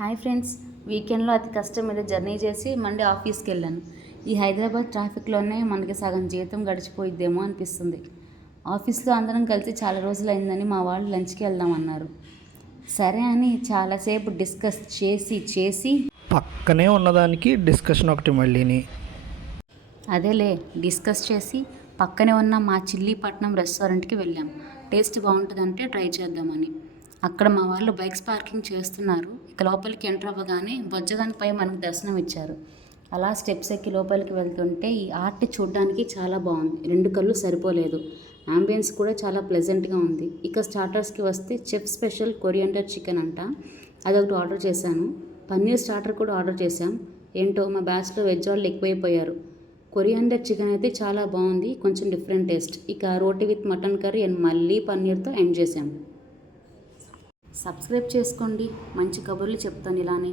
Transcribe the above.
Hi friends, వీకెండ్లో అతి కష్టం మీద జర్నీ చేసి మండే ఆఫీస్కి వెళ్ళాను. ఈ హైదరాబాద్ ట్రాఫిక్లోనే మనకి సగం జీవితం గడిచిపోయిద్దేమో అనిపిస్తుంది. ఆఫీస్లో అందరం కలిసి చాలా రోజులు అయిందని మా వాళ్ళు లంచ్కి వెళ్దామన్నారు. సరే అని చాలాసేపు డిస్కస్ చేసి పక్కనే ఉన్నదానికి డిస్కషన్ ఒకటి మళ్ళీని. అదేలే డిస్కస్ చేసి పక్కనే ఉన్న మా చిల్లీపట్నం రెస్టారెంట్కి వెళ్ళాం. టేస్ట్ బాగుంటుందంటే ట్రై చేద్దామని. అక్కడ మా వాళ్ళు బైక్స్ పార్కింగ్ చేస్తున్నారు. ఇక లోపలికి ఎంటర్ అవ్వగానే బొజ్జగానిపై మనకు దర్శనం ఇచ్చారు. అలా స్టెప్స్ ఎక్కి లోపలికి వెళ్తుంటే ఈ ఆర్ట్ చూడడానికి చాలా బాగుంది. 2 కళ్ళు సరిపోలేదు. అంబియన్స్ కూడా చాలా ప్లెజెంట్గా ఉంది. ఇక స్టార్టర్స్కి వస్తే చెఫ్ స్పెషల్ కొరియాండర్ చికెన్ అంట, అదొకటి ఆర్డర్ చేశాను. పన్నీర్ స్టార్టర్ కూడా ఆర్డర్ చేశాం. ఏంటో మా బ్యాచ్లో వెజ్ వాళ్ళు ఎక్కువైపోయారు. కొరియాండర్ చికెన్ అయితే చాలా బాగుంది, కొంచెం డిఫరెంట్ టేస్ట్. ఇక రోటీ విత్ మటన్ కర్రీ అండ్ మళ్ళీ పన్నీర్తో ఎండ్ చేశాం. సబ్స్క్రైబ్ చేసుకోండి, మంచి కబుర్లు చెప్తాను ఇలానే.